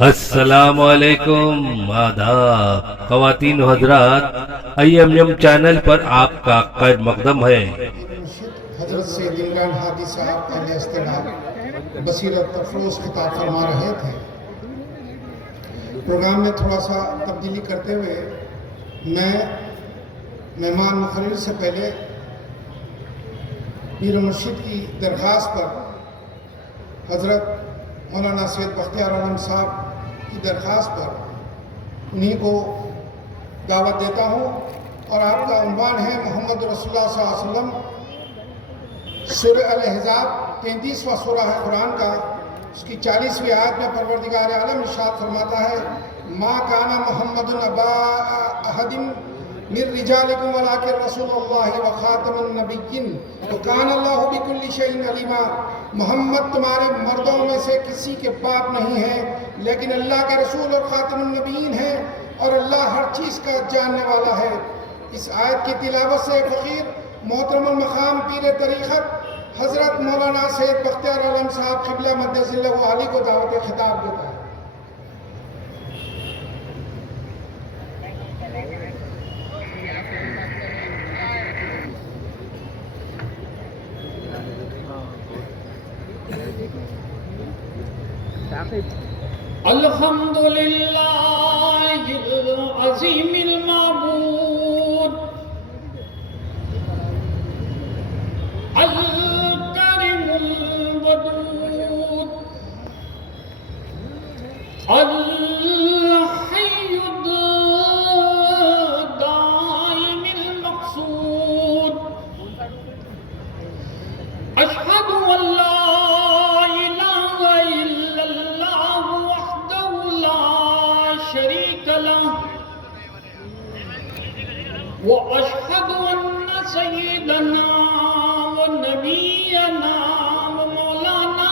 السلام علیکم، آداب خواتین و حضرات، IMM چینل پر آپ کا خیر مقدم ہے۔ حضرت سید عمران ہادی صاحب علیہ السلام بصیرت افروز خطاب فرما رہے تھے۔ پروگرام میں تھوڑا سا تبدیلی کرتے ہوئے میں مہمان مقرر سے پہلے پیر مرشد کی درخواست پر حضرت مولانا سید بختیار عالم صاحب کی درخواست پر انہی کو دعوت دیتا ہوں، اور آپ کا عنوان ہے محمد رسول اللہ صلی اللہ علیہ وسلم۔ سورہ الاحزاب 33واں سورہ ہے قرآن کا، اس کی 40ویں آیت میں پروردگار عالم ارشاد فرماتا ہے: ما کان محمد ابا احد من رجالکم ولکن رسول اللہ وخاتم النبیین وکان اللہ بکل شیء علیما۔ محمد تمہارے مردوں میں سے کسی کے باپ نہیں ہے، لیکن اللہ کے رسول اور خاتم النبیین ہیں، اور اللہ ہر چیز کا جاننے والا ہے۔ اس آیت کی تلاوت سے فقیر محترم المقام پیر طریقت حضرت مولانا سید بختیار عالم صاحب قبلہ مدظ اللہ علی کو دعوت خطاب دیتا ہے۔ الحمدللہ العظیم المعبود الکریم الودود الحی الدائم المقصود۔ اشہد ان لا وأشهد أن سيدنا ونبينا ومولانا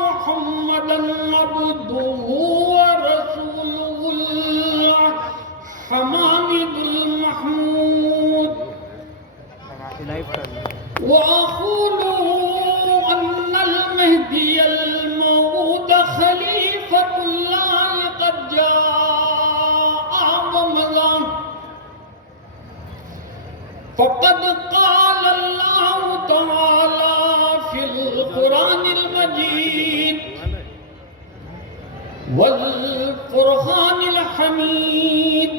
محمدا عبده ورسوله الحميد المحمود، وأقول أن المهدي الموعود خليفة الله قد جاء ومضى، فقد قال الله تعالى في القرآن المجيد والفرقان الحميد: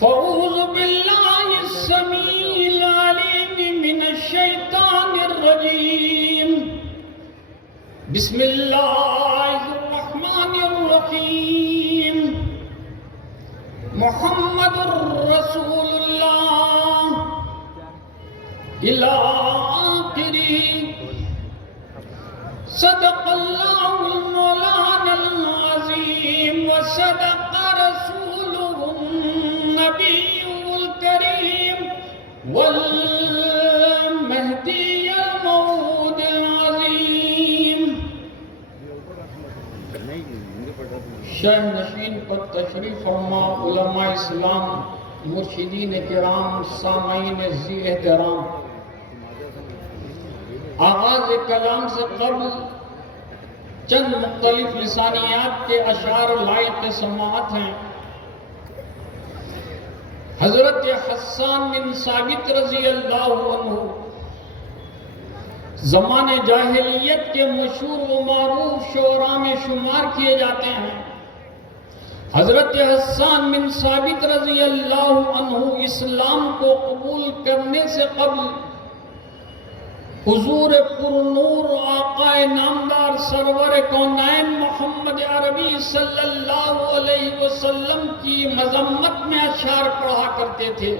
فأعوذ بالله السميع العليم من الشيطان الرجيم، بسم الله الرحمن الرحيم، محمد رسول اللہ الى آخرہ۔ صدق اللہ المولانا العظیم وصدق رسولہ النبی الکریم والمہدی الموعود العظیم۔ شہ نشین پر تشریف فرما علماء اسلام، مرشدین کرام، سامعین ذی احترام، آغاز کلام سے قبل چند مختلف لسانیات کے اشعار لائق سماعت ہیں۔ حضرت حسان بن ثابت رضی اللہ عنہ زمان جاہلیت کے مشہور و معروف شعراء میں شمار کیے جاتے ہیں۔ حضرت حسان بن ثابت رضی اللہ عنہ اسلام کو قبول کرنے سے قبل حضور پرنور آقا نامدار سرور کونین محمد عربی صلی اللہ علیہ وسلم کی مذمت میں اشعار پڑھا کرتے تھے،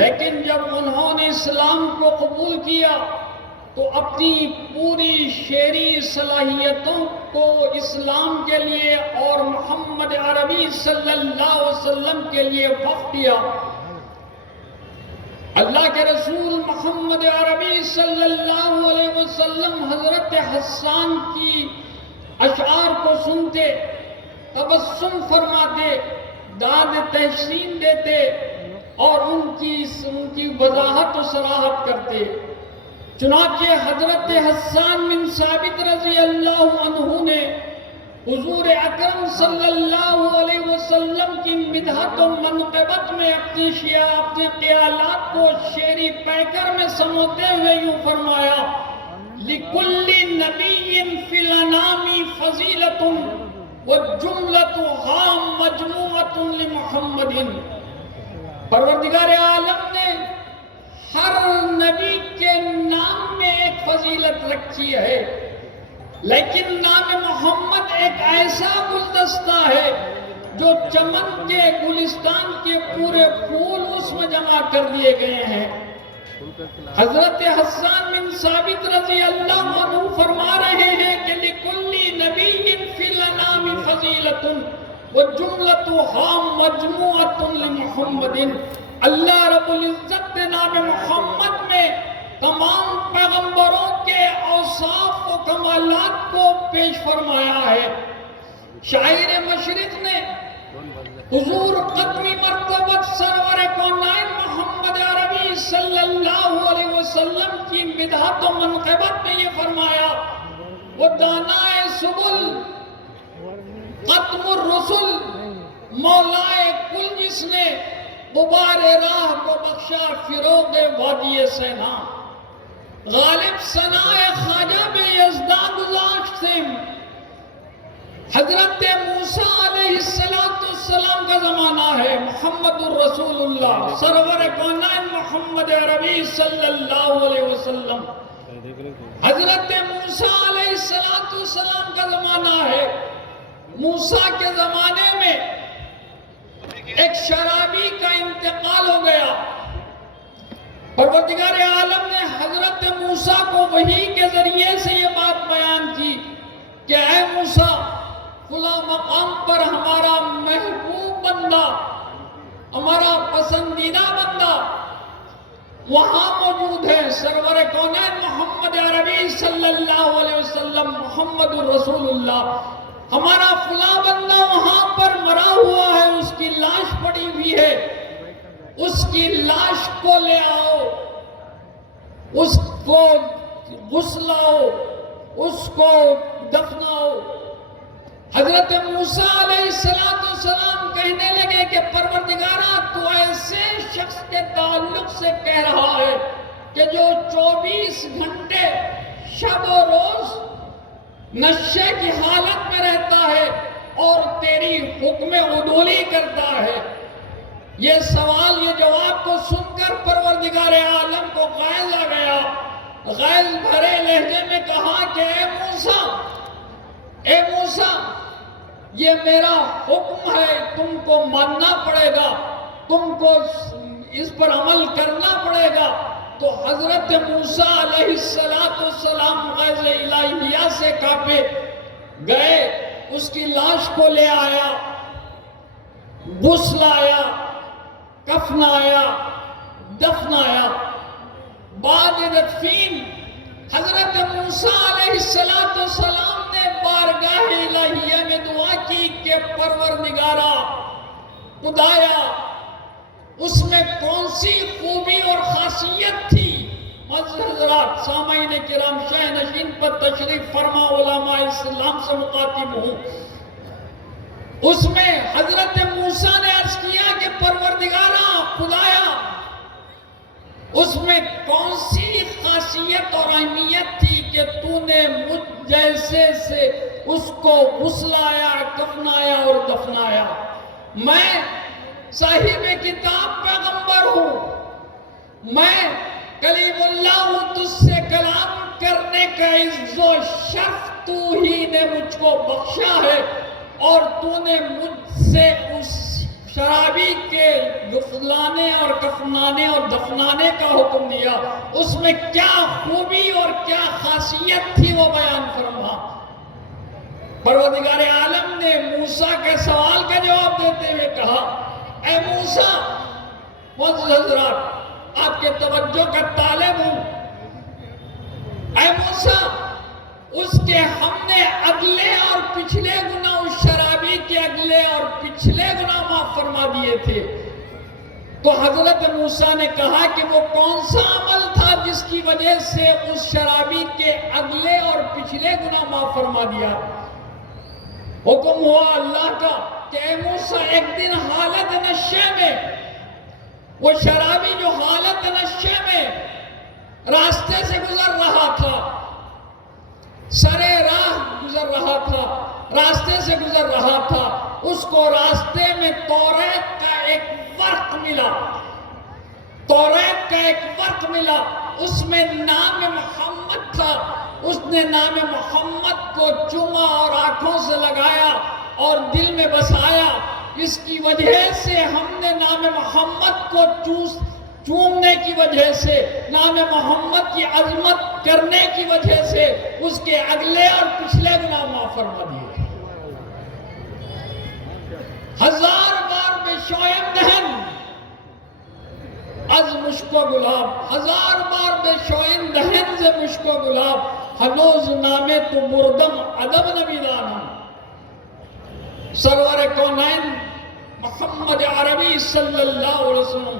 لیکن جب انہوں نے اسلام کو قبول کیا تو اپنی پوری شعری صلاحیتوں کو اسلام کے لیے اور محمد عربی صلی اللہ علیہ وسلم کے لیے وقف کیا۔ اللہ کے رسول محمد عربی صلی اللہ علیہ وسلم حضرت حسان کی اشعار کو سنتے، تبسم فرماتے، داد تحسین دیتے اور ان کی وضاحت و صراحت کرتے۔ چنانچہ حضرت حسان بن ثابت رضی اللہ عنہ نے حضور اکرم صلی اللہ علیہ وسلم کی مدحت و منقبت میں اپنے خیالات کو شعری پیکر میں سموتے ہوئے یوں فرمایا: لِكُلِّ نَبِيٍّ فِي الْأَنَامِ فَضِيلَةٌ وَالْجُمْلَةُ مَجْمُوعَةٌ لِمُحَمَّدٍ۔ پروردگار عالم نے ہر نبی کے نام میں ایک فضیلت رکھی ہے، لیکن نام محمد ایک ایسا گلدستہ ہے جو چمن کے گلستان کے پورے پھول اس میں جمع کر دیے گئے ہیں۔ حضرت حسان بن ثابت رضی اللہ عنہ فرما رہے ہیں کہ لِكُلِّ نَبِيٍّ فِي الْأَنَامِ فَضِيلَةٌ وَالْجُمْلَةُ مَجْمُوعَةٌ لِمُحَمَّدٍ۔ اللہ رب العزت نے نام محمد میں تمام پیغمبروں کے اوصاف و کمالات کو پیش فرمایا ہے۔ شاعر مشرق نے حضور قدمی مرتبت سرور کونین محمد عربی صلی اللہ علیہ وسلم کی مدحت و منقبت میں یہ فرمایا: وہ دانائے سبل ختم الرسل مولائے کل جس نے غبار راہ کو بخشا فروغ وادی سینا، غالب ثنائے خواجہ بے یزداں گزاشت سے حضرت موسیٰ علیہ السلام کا زمانہ ہے۔ محمد الرسول اللہ سرور کونین محمد عربی صلی اللہ علیہ وسلم، حضرت موسیٰ علیہ السلام کا زمانہ ہے۔ موسیٰ کے زمانے میں ایک شرابی کا انتقال ہو گیا۔ پروردگار عالم نے حضرت موسیٰ کو وحی کے ذریعے سے یہ بات بیان کی کہ اے موسیٰ، فلاں مقام پر ہمارا محبوب بندہ، ہمارا پسندیدہ بندہ وہاں موجود ہے۔ سرور کونین محمد عربی صلی اللہ علیہ وسلم محمد الرسول اللہ، ہمارا فلاں بندہ وہاں پر مرا ہوا ہے، اس کی لاش پڑی ہوئی ہے، اس کی لاش کو لے آؤ، اس کو غسلاؤ، اس کو دفناؤ۔ حضرت موسیٰ علیہ السلام کہنے لگے کہ پروردگارہ، تو ایسے شخص کے تعلق سے کہہ رہا ہے کہ جو 24 گھنٹے شب و روز نشے کی حالت میں رہتا ہے اور تیری حکم عدولی کرتا ہے۔ یہ سوال، یہ جواب کو سن کر پروردگار عالم کو غیظ آ گیا۔ غیظ بھرے لہجے میں کہا کہ اے موسیٰ، یہ میرا حکم ہے، تم کو ماننا پڑے گا، تم کو اس پر عمل کرنا پڑے گا۔ تو حضرت موسیٰ علیہ السلام غیظ الہیہ سے کانپے گئے، اس کی لاش کو لے آیا، غسلایا، کفنایا، دفنایا۔ بعد تدفین حضرت موسیٰ علیہ السلام نے بارگاہ الہیہ میں دعا کی کہ پروردگارہ، خدایا، اس میں کون سی خوبی اور خاصیت تھی؟ حضرات سامعین کرام، شہ نشین پر تشریف فرما علماء اسلام سے مخاطب ہوں۔ اس میں حضرت موسیٰ نے عرض کیا کہ پروردگارہ، خدایا، اس میں کون سی خاصیت اور اہمیت تھی کہ تو نے مجھ جیسے سے اس کو غسلایا، کفنایا اور دفنایا؟ میں صاحب کتاب پیغمبر ہوں، میں کلیم اللہ ہوں، تجھ سے کلام کرنے کا عز و شرف تو ہی نے مجھ کو بخشا ہے، اور تو نے مجھ سے اس شرابی کے غسلانے اور کفنانے اور دفنانے کا حکم دیا۔ اس میں کیا خوبی اور کیا خاصیت تھی وہ بیان فرما۔ پروردگار عالم نے موسیٰ کے سوال کا جواب دیتے ہوئے کہا: اے موسیٰ، معزز حضرات، آپ کے توجہ کا طالب ہوں۔ اے موسیٰ، اس کے ہم نے اگلے اور پچھلے گناہ، اس شرابی کے اگلے اور پچھلے گناہ معاف فرما دیے تھے۔ تو حضرت موسیٰ نے کہا کہ وہ کون سا عمل تھا جس کی وجہ سے اس شرابی کے اگلے اور پچھلے گناہ معاف فرما دیا۔ حکم ہوا اللہ کا کہ اے موسیٰ، ایک دن حالت نشے میں وہ شرابی جو حالت نشے میں راستے سے گزر رہا تھا، سرے راہ گزر رہا تھا، راستے سے گزر رہا تھا، اس کو راستے میں توریت کا ایک ورق ملا، توریت کا ایک ورق ملا، اس میں نام محمد تھا۔ اس نے نام محمد کو چوما اور آنکھوں سے لگایا اور دل میں بسایا۔ اس کی وجہ سے ہم نے نام محمد کو چومنے کی وجہ سے، نام محمد کی عظمت کرنے کی وجہ سے اس کے اگلے اور پچھلے گناہ معاف فرما دیے۔ ہزار بار بے شویم دہن از مشک و گلاب، ہزار بار بے شویم دہن سے مشک و گلاب، ہنوز نامے تو مردم ادب نبی دانم۔ سرور کونین محمد عربی صلی اللہ علیہ وسلم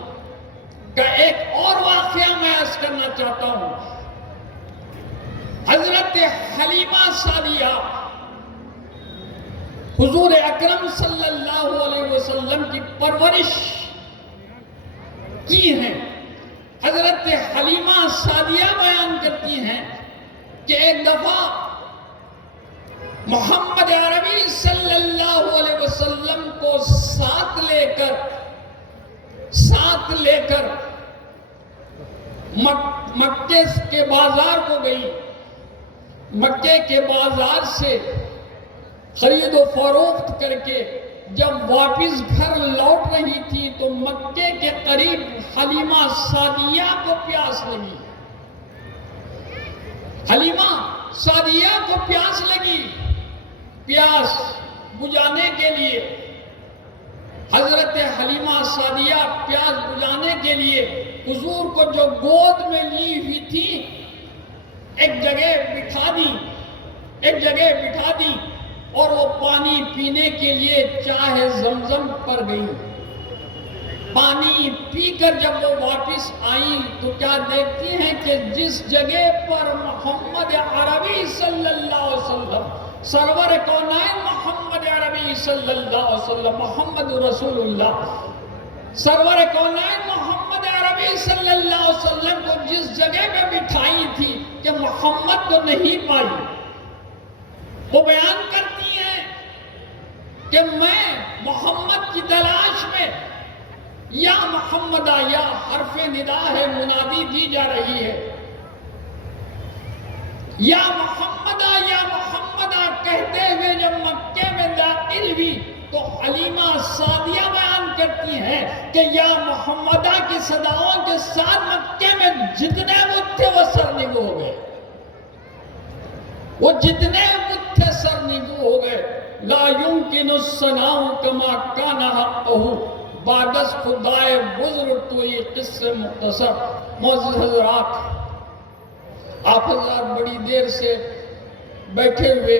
کا ایک اور واقعہ میں عرض کرنا چاہتا ہوں۔ حضرت حلیمہ سعدیہ حضور اکرم صلی اللہ علیہ وسلم کی پرورش کی ہیں۔ حضرت حلیمہ سعدیہ بیان کرتی ہیں کہ ایک دفعہ محمد عربی صلی اللہ علیہ وسلم کو ساتھ لے کر مکے کے بازار کو گئی۔ مکے کے بازار سے خرید و فروخت کر کے جب واپس گھر لوٹ رہی تھی تو مکے کے قریب حلیمہ سعدیہ کو پیاس لگی۔ حلیمہ سعدیہ کو پیاس لگی۔ پیاس بجھانے کے لیے حضرت حلیمہ سعدیہ پیاس بجھانے کے لیے حضور کو جو گود میں لی ہوئی تھی ایک جگہ بٹھا دی اور وہ پانی پینے کے لیے چاہے زمزم پر گئی۔ پانی پی کر جب وہ واپس آئی تو کیا دیکھتی ہیں کہ جس جگہ پر محمد عربی صلی اللہ علیہ وسلم، سرور کونین محمد عربی صلی اللہ علیہ وسلم، محمد رسول اللہ، سرور کونین محمد عربی صلی اللہ علیہ وسلم کو جس جگہ پہ بٹھائی تھی کہ محمد کو نہیں پائی۔ وہ بیان کرتی ہیں کہ میں محمد کی تلاش میں، یا محمدہ، یا حرف ندا ہے، منادی دی جا رہی ہے، یا محمدہ یا محمدہ کہتے ہوئے جب مکے میں داخل ہوئی تو حلیمہ سعدیہ بیان کرتی ہیں کہ یا محمدہ کی صداؤں کے ساتھ مکے میں جتنے بت تھے وہ سرنگو ہو گئے، وہ جتنے بت تھے سرنگو ہو گئے۔ لا یمکن الثناء کما کان حقہ، بعدس خدائے بزرگ تو یہ قصے مختصر۔ معزز حضرات، آپ حضرات بڑی دیر سے بیٹھے ہوئے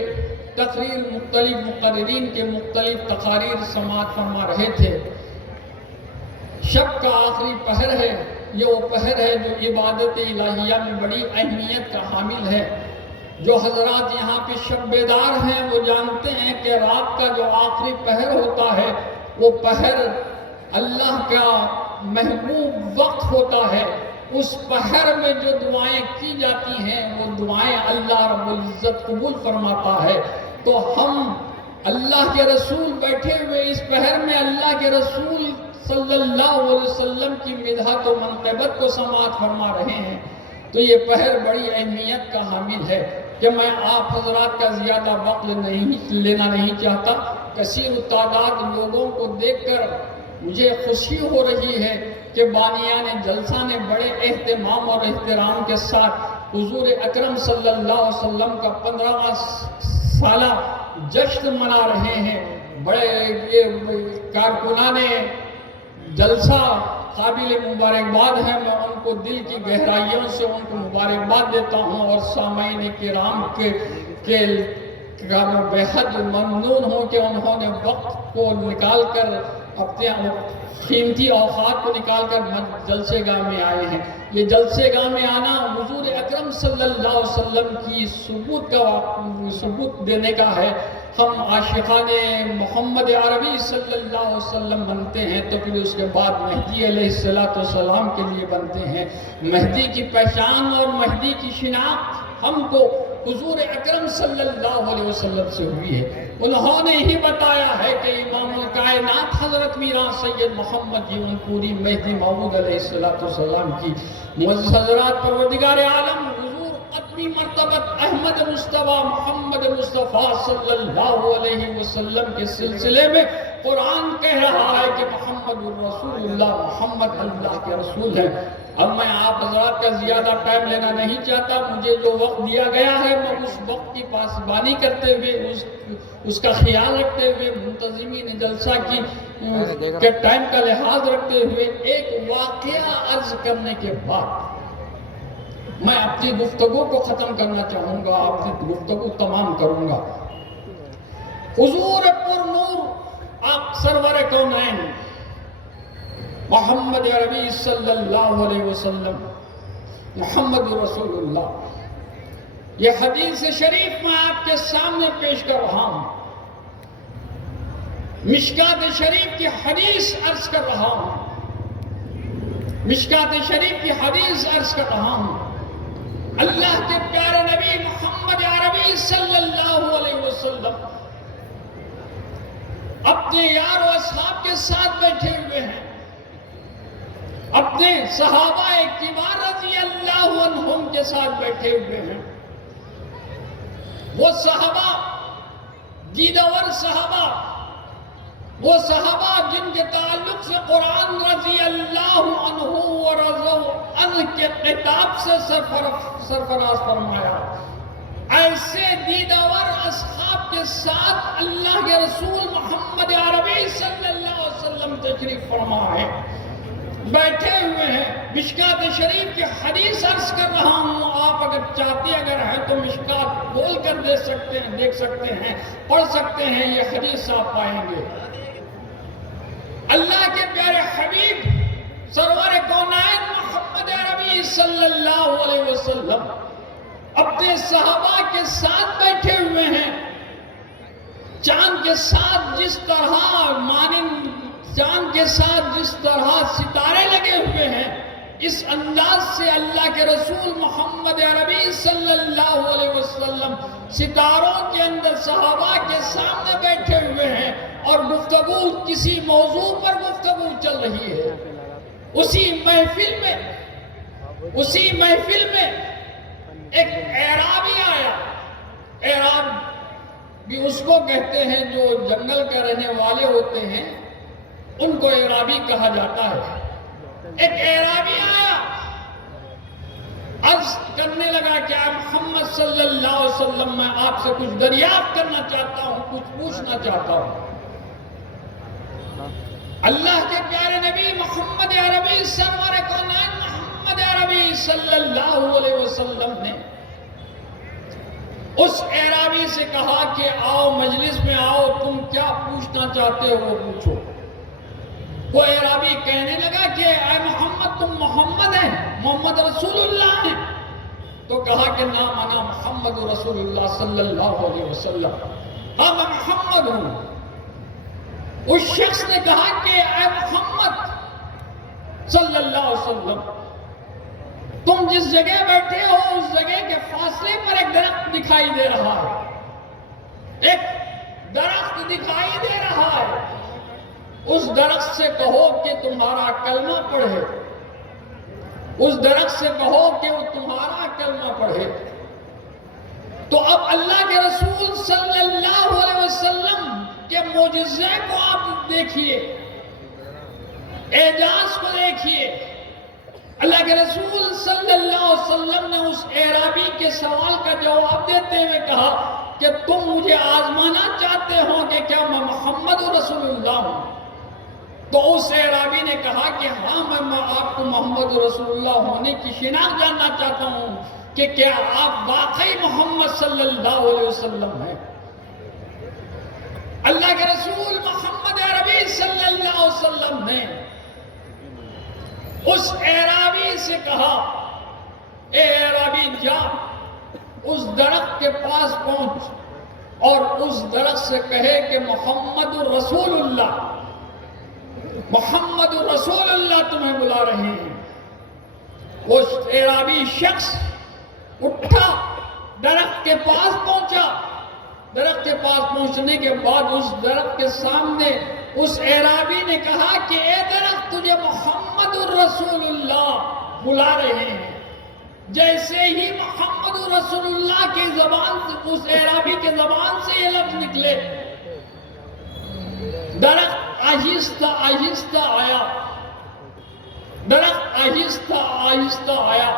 تقریر مختلف مقررین کے مختلف تقاریر سماعت فرما رہے تھے۔ شب کا آخری پہر ہے، یہ وہ پہر ہے جو عبادت الہیہ میں بڑی اہمیت کا حامل ہے۔ جو حضرات یہاں پہ شب بیدار ہیں وہ جانتے ہیں کہ رات کا جو آخری پہر ہوتا ہے وہ پہر اللہ کا محبوب وقت ہوتا ہے۔ اس پہر میں جو دعائیں کی جاتی ہیں وہ دعائیں اللہ رب العزت قبول فرماتا ہے۔ تو ہم اللہ کے رسول بیٹھے ہوئے اس پہر میں اللہ کے رسول صلی اللہ علیہ وسلم کی مدحت و منقبت کو سماعت فرما رہے ہیں، تو یہ پہر بڑی اہمیت کا حامل ہے کہ میں آپ حضرات کا زیادہ وقت لینا نہیں چاہتا۔ کثیر تعداد لوگوں کو دیکھ کر مجھے خوشی ہو رہی ہے کہ بانیان جلسہ نے بڑے اہتمام اور احترام کے ساتھ حضور اکرم صلی اللہ علیہ وسلم کا 15واں سالہ جشن منا رہے ہیں۔ بڑے کارکنان جلسہ قابل مبارکباد ہے، میں ان کو دل کی گہرائیوں سے ان کو مبارکباد دیتا ہوں، اور سامعین کرام کے بے حد ممنون ہوں کہ انہوں نے وقت کو نکال کر، اپنے قیمتی اوقات کو نکال کر جلسے گاہ میں آئے ہیں۔ یہ جلسے گاہ میں آنا حضور صلی اللہ علیہ وسلم کی ثبوت دینے کا ہے. ہم عاشقان محمد عربی صلی اللہ علیہ وسلم بنتے ہیں تو پھر اس کے بعد مہدی علیہ السلام کے لیے بنتے ہیں. مہدی کی پہچان اور مہدی کی شناخت ہم کو حضور اکرم صلی اللہ علیہ وسلم سے ہوئی ہے. انہوں نے ہی بتایا ہے کہ امام الکائنات حضرت میران سید محمد جیون پوری مہدی موعود علیہ السلام کی معزز حضرات، پروردگار عالم حضور قطبی مرتبت احمد مصطفیٰ محمد مصطفیٰ صلی اللہ علیہ وسلم کے سلسلے میں قرآن کہہ رہا ہے کہ محمد الرسول اللہ، محمد اللہ کے رسول ہیں. اب میں آپ حضرات کا زیادہ ٹائم لینا نہیں چاہتا. مجھے جو وقت دیا گیا ہے میں اس وقت کی پاسبانی کرتے ہوئے اس کا خیال رکھتے ہوئے منتظمین جلسہ کے ٹائم کا لحاظ رکھتے ہوئے ایک واقعہ عرض کرنے کے بعد میں اپنی گفتگو کو ختم کرنا چاہوں گا، اپنی گفتگو تمام کروں گا. حضور پر نور آپ سرور کونین محمد عربی صلی اللہ علیہ وسلم محمد رسول اللہ، یہ حدیث شریف میں آپ کے سامنے پیش کر رہا ہوں. مشکات شریف کی حدیث عرض کر رہا ہوں. مشکات شریف کی حدیث عرض کر رہا ہوں. اللہ کے پیارے نبی محمد عربی صلی اللہ علیہ وسلم اپنے یار و اصحاب کے ساتھ بیٹھے ہوئے ہیں. اپنے صحابہ کبار رضی اللہ عنہم کے ساتھ بیٹھے ہوئے ہیں. وہ صحابہ دیدور صحابہ، وہ صحابہ جن کے تعلق سے قرآن رضی اللہ عنہ و رضوا عنہ کے خطاب سے سرفراز فرمایا. ایسے دیدور اصحاب کے ساتھ اللہ کے رسول محمد عربی صلی اللہ علیہ وسلم تشریف فرما ہے، بیٹھے ہوئے ہیں. مشکات شریف کی حدیث عرض کر رہا ہوں. آپ اگر چاہتے اگر ہیں تو مشکات کھول کر دیکھ سکتے ہیں، پڑھ سکتے ہیں. یہ حدیث آپ پائیں گے. اللہ کے پیارے حبیب سرور کونین محمد عربی صلی اللہ علیہ وسلم اپنے صحابہ کے ساتھ بیٹھے ہوئے ہیں. چاند کے ساتھ جس طرح چاند کے ساتھ جس طرح ستارے لگے ہوئے ہیں، اس انداز سے اللہ کے رسول محمد عربی صلی اللہ علیہ وسلم ستاروں کے اندر صحابہ کے سامنے بیٹھے ہوئے ہیں اور گفتگو کسی موضوع پر گفتگو چل رہی ہے. اسی محفل میں ایک اعرابی آیا. اعراب بھی اس کو کہتے ہیں جو جنگل کے رہنے والے ہوتے ہیں، ان کو اعرابی کہا جاتا ہے. ایک اعرابی آیا، عرض کرنے لگا کہ آپ محمد صلی اللہ علیہ وسلم میں آپ سے کچھ دریافت کرنا چاہتا ہوں، کچھ پوچھنا چاہتا ہوں. اللہ کے پیارے نبی محمد عربی سرور کونین محمد عربی صلی اللہ علیہ وسلم نے اس اعرابی سے کہا کہ آؤ مجلس میں آؤ، تم کیا پوچھنا چاہتے ہو وہ پوچھو. وہ اعرابی کہنے لگا کہ اے محمد تم محمد ہیں، محمد رسول اللہ ہیں. تو کہا کہ نام انا محمد رسول اللہ صلی اللہ علیہ وسلم، ہاں میں محمد ہوں. اس شخص نے کہا کہ اے محمد صلی اللہ علیہ وسلم، تم جس جگہ بیٹھے ہو اس جگہ کے فاصلے پر ایک درخت دکھائی دے رہا ہے، ایک درخت دکھائی دے رہا ہے. اس درخت سے کہو کہ تمہارا کلمہ پڑھے، اس درخت سے کہو کہ وہ تمہارا کلمہ پڑھے. تو اب اللہ کے رسول صلی اللہ علیہ وسلم کے معجزے کو آپ دیکھیے، اعجاز کو دیکھیے. اللہ کے رسول صلی اللہ علیہ وسلم نے اس اعرابی کے سوال کا جواب دیتے ہوئے کہا کہ تم مجھے آزمانا چاہتے ہو کہ کیا میں محمد رسول اللہ ہوں. تو اس اعرابی نے کہا کہ ہاں میں آپ کو محمد رسول اللہ ہونے کی شناخت جاننا چاہتا ہوں کہ کیا آپ واقعی محمد صلی اللہ علیہ وسلم ہیں. اللہ کے رسول محمد عربی صلی اللہ علیہ وسلم نے اس اعرابی سے کہا اے اعرابی جا اس درخت کے پاس پہنچ اور اس درخت سے کہے کہ محمد رسول اللہ، محمد رسول اللہ تمہیں بلا رہے ہیں۔ وہ اعرابی شخص اٹھا، درخت کے پاس پہنچا، درخت کے پاس پہنچنے کے بعد اس درخت کے سامنے اس اعرابی نے کہا کہ اے درخت تجھے محمد رسول اللہ بلا رہے ہیں۔ جیسے ہی محمد رسول اللہ کی زبان سے، اس اعرابی کے زبان سے یہ لفظ نکلے، درخت آہستہ آہستہ آیا، درخت آہستہ آہستہ آیا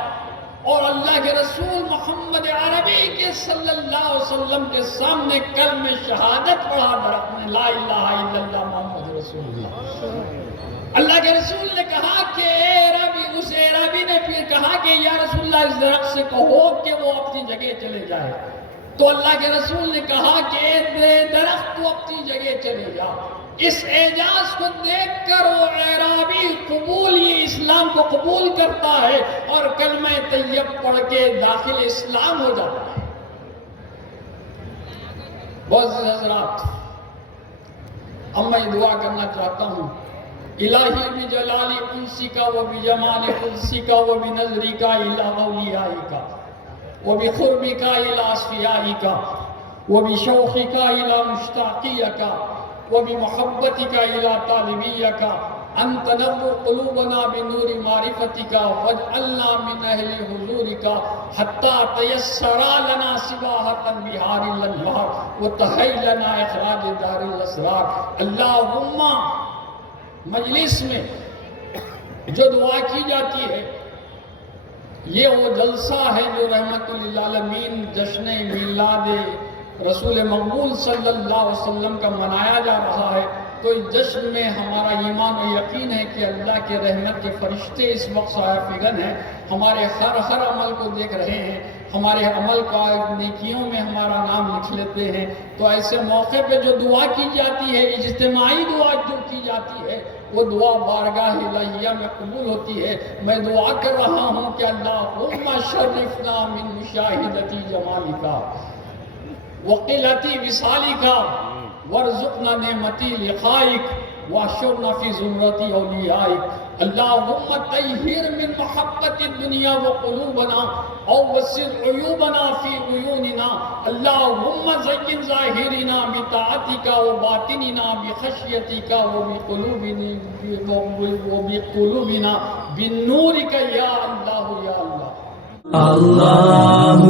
اور اللہ کے رسول محمد عربی کے صلی اللہ علیہ وسلم کے سامنے کلمہ شہادت پڑھا درخت نے، لا الہ الا اللہ محمد رسول اللہ۔ اللہ کے رسول نے کہا کہ اے عربی، اس عربی نے پھر کہا کہ یا رسول اللہ اس درخت سے کہو کہ وہ اپنی جگہ چلے جائے۔ تو اللہ کے رسول نے کہا کہ اے درخت تو اپنی جگہ چلے جا۔ اس اعجاز کو دیکھ کر وہ عربی یہ اسلام کو قبول کرتا ہے اور کلمہ طیب پڑھ کے داخل اسلام ہو جاتا ہے۔ بہت سے حضرات، اب میں دعا کرنا چاہتا ہوں، الہی بجلال انسک و بجمال قدسک و بنظرک الی اولیائک و بقربک الی اصفیائک و بشوقک الی مشتاقیک و بمحبتک الی طالبیک ان تنور قلوبنا بنور معرفتک واجعلنا من اہل حضورک حتی تیسر لنا سباحة بحار الانہار وتہی لنا اخراج دار الاسرار۔ اللہم مجلس میں جو دعا کی جاتی ہے یہ وہ جلسہ ہے جو رحمت للعالمین جشن میلاد رسول مقبول صلی اللہ علیہ وسلم کا منایا جا رہا ہے۔ تو اس جشن میں ہمارا ایمان و یقین ہے کہ اللہ کے رحمت کے فرشتے اس وقت سایہ فگن ہیں، ہمارے ہر عمل کو دیکھ رہے ہیں، ہمارے عمل کا نیکیوں میں ہمارا نام لکھ لیتے ہیں۔ تو ایسے موقع پہ جو دعا کی جاتی ہے، اجتماعی دعا جو کی جاتی ہے، وہ دعا بارگاہ الہیہ میں قبول ہوتی ہے۔ میں دعا کر رہا ہوں کہ اللہم شرفنا من مشاہدتی جمالک وقلتی وصالک وارزقنا نعمتی لقائک واحشرنا فی زمرۃ اولیائک۔ اللہم طہر من محبت الدنیا وقلوبنا او وسر عیوبنا فی عیوننا۔ اللہم زین ظاہرنا بطاعتک وباطننا بخشیتک وبقلوبنا بنورک یا اللہ یا اللہ۔ اللہ